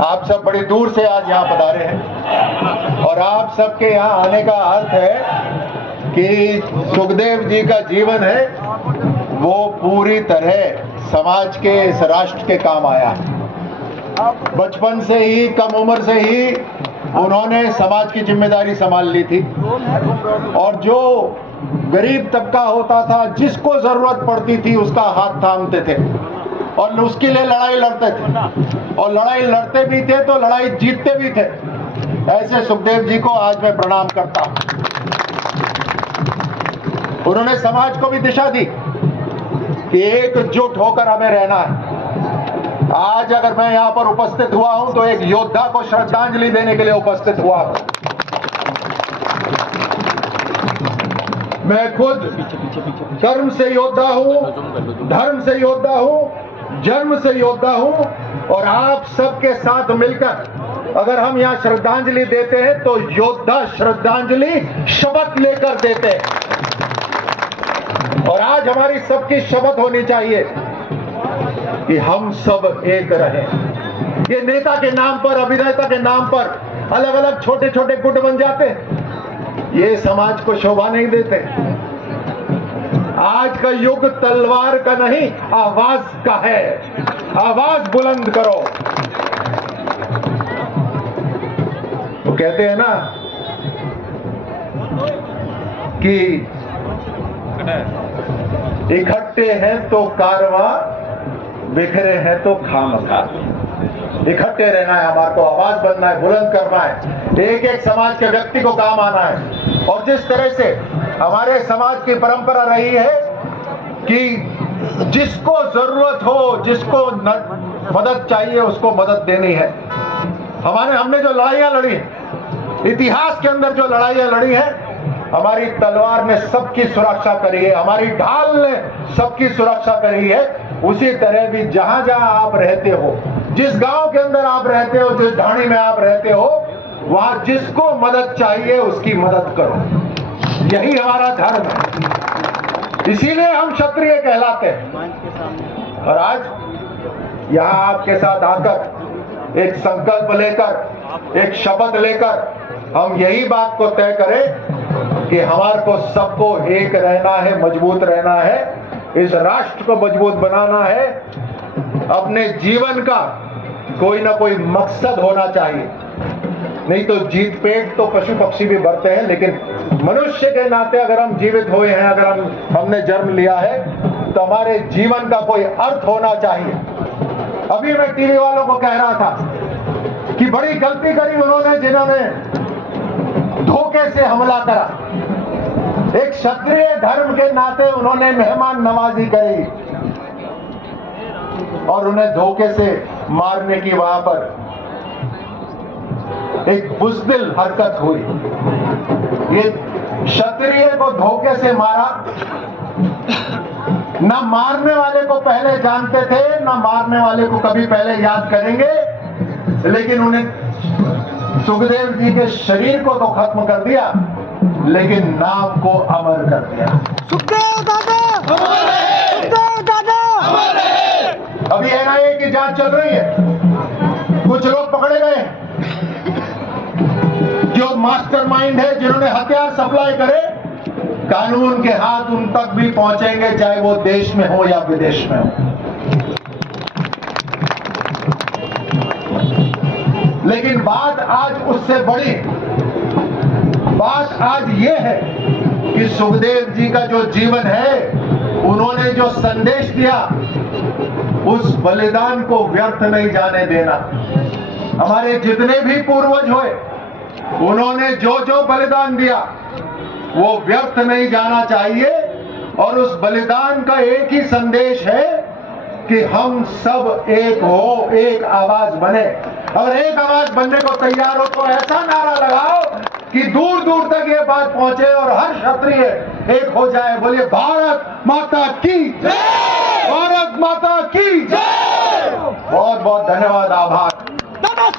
आप सब बड़ी दूर से आज यहाँ पधारे हैं और आप सबके यहाँ आने का अर्थ है कि सुखदेव जी का जीवन है वो पूरी तरह समाज के, इस राष्ट्र के काम आया। बचपन से ही, कम उम्र से ही उन्होंने समाज की जिम्मेदारी संभाल ली थी और जो गरीब तबका होता था, जिसको जरूरत पड़ती थी, उसका हाथ थामते थे और उसके लिए लड़ाई लड़ते थे और लड़ाई लड़ते भी थे तो लड़ाई जीतते भी थे। ऐसे सुखदेव जी को आज मैं प्रणाम करता हूं। उन्होंने समाज को भी दिशा दी कि एकजुट होकर हमें रहना है। आज अगर मैं यहाँ पर उपस्थित हुआ हूं तो एक योद्धा को श्रद्धांजलि देने के लिए उपस्थित हुआ हूं। मैं खुद कर्म से योद्धा हूं, धर्म से योद्धा हूं, जन्म से योद्धा हूं और आप सबके साथ मिलकर अगर हम यहाँ श्रद्धांजलि देते हैं तो योद्धा श्रद्धांजलि शपथ लेकर देते हैं। और आज हमारी सबकी शपथ होनी चाहिए कि हम सब एक रहें। ये नेता के नाम पर, अभिनेता के नाम पर अलग अलग छोटे छोटे गुट बन जाते हैं, ये समाज को शोभा नहीं देते। आज का युग तलवार का नहीं, आवाज का है। आवाज बुलंद करो। तो कहते हैं ना कि इकट्ठे हैं तो कारवां, बिखरे हैं तो खामखा। इकट्ठे रहना है, हमारे को आवाज बनना है, बुलंद करना है, एक एक समाज के व्यक्ति को काम आना है। और जिस तरह से हमारे समाज की परंपरा रही है कि जिसको जरूरत हो, जिसको मदद चाहिए, उसको मदद देनी है। हमने जो लड़ाइयां लड़ी, इतिहास के अंदर जो लड़ाइयां लड़ी है, हमारी तलवार ने सबकी सुरक्षा करी है, हमारी ढाल ने सबकी सुरक्षा करी है। उसी तरह भी जहां जहां आप रहते हो, जिस गांव के अंदर आप रहते हो, जिस ढाणी में आप रहते हो, वहां जिसको मदद चाहिए उसकी मदद करो। यही हमारा धर्म है, इसीलिए हम क्षत्रिय कहलाते हैं। और आज यहां आपके साथ आकर एक संकल्प लेकर, एक शपथ लेकर हम यही बात को तय करें कि हमारे को सबको एक रहना है, मजबूत रहना है, इस राष्ट्र को मजबूत बनाना है। अपने जीवन का कोई ना कोई मकसद होना चाहिए, नहीं तो जीत पेट तो पशु पक्षी भी बढ़ते हैं, लेकिन मनुष्य के नाते अगर हम जीवित हुए हैं, अगर हमने जन्म लिया है, तो हमारे जीवन का कोई अर्थ होना चाहिए। अभी मैं टीवी वालों को कह रहा था कि बड़ी गलती करी उन्होंने, जिन्होंने धोखे से हमला करा। एक क्षत्रिय धर्म के नाते उन्होंने मेहमान नवाजी करी और उन्हें धोखे से मारने की वहां पर एक बुज़दिल हरकत हुई। ये क्षत्रिय को धोखे से मारा। न मारने वाले को पहले जानते थे, न मारने वाले को कभी पहले याद करेंगे, लेकिन उन्हें सुखदेव जी के शरीर को तो खत्म कर दिया, लेकिन नाम को अमर कर दिया। सुखदेव दादा अमर रहे, सुखदेव दादा अमर रहे। अभी एनआईए की जांच चल रही है, कुछ लोग पकड़े गए जो मास्टरमाइंड है, जिन्होंने हथियार सप्लाई करे। कानून के हाथ उन तक भी पहुंचेंगे, चाहे वो देश में हो या विदेश में हो। लेकिन बात आज उससे बड़ी बात आज ये है कि सुखदेव जी का जो जीवन है, उन्होंने जो संदेश दिया, उस बलिदान को व्यर्थ नहीं जाने देना। हमारे जितने भी पूर्वज हुए, उन्होंने जो जो बलिदान दिया वो व्यर्थ नहीं जाना चाहिए। और उस बलिदान का एक ही संदेश है कि हम सब एक हो, एक आवाज बने। अगर एक आवाज बनने को तैयार हो तो ऐसा नारा लगाओ कि दूर दूर तक ये बात पहुंचे और हर क्षत्रिय एक हो जाए। बोलिए भारत माता की जय, भारत माता की जय। बहुत बहुत धन्यवाद, आभार।